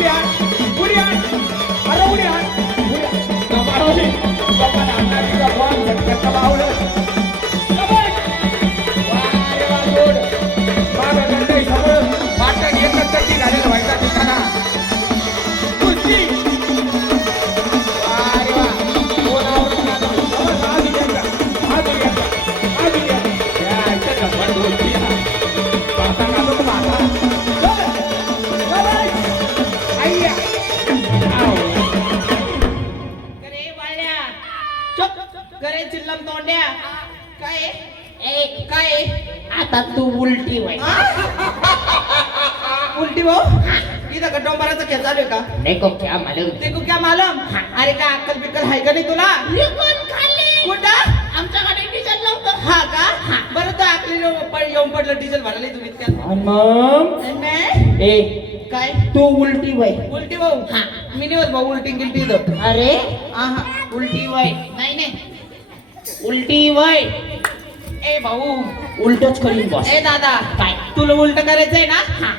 उडी आण उडी आण अरे उडी आण कमाल कमाल आणणारी कमाल झटका लावलं कमाल वारे वा गोड बाबा गंडई समोर वाटण एकच चट्टी घालेलं व्हायचा ठिकाणा कुस्ती वारे वा कोणावर समज आधी घ्यायचा आधी घ्यायचा आधी घ्यायचा या इथं गंमत होती पासा काढतो तो पासा आय्या करे बाळ्या चुप करे चिल्लम तोंड्या काय ए काय आता तू उलटी व्हाय उलटी भाऊ इथं का डोंबराचा खेळ चालू आहे का देखो क्या मालूम देखो क्या मालूम अरे काय अक्कल बिक्कल आहे का नाही तुला निघून खाली कुठं आमच्याकडे डिझेल नव्हतं हा का बरं तर आकली येऊन पडलं डिझेल भरायला तुम्ही इतक्यात मग नाही ए काय तू उलटी व्हाय उलटी भाऊ हा. मी नाही होत भाऊ उलटी गिलटी इथं अरे आहा उलटी व्हाय नाही नाही उलटी व्हाय ए भाऊ उलटच करीन बॉस ए दादा काय तुला उलट करायचंय ना हा.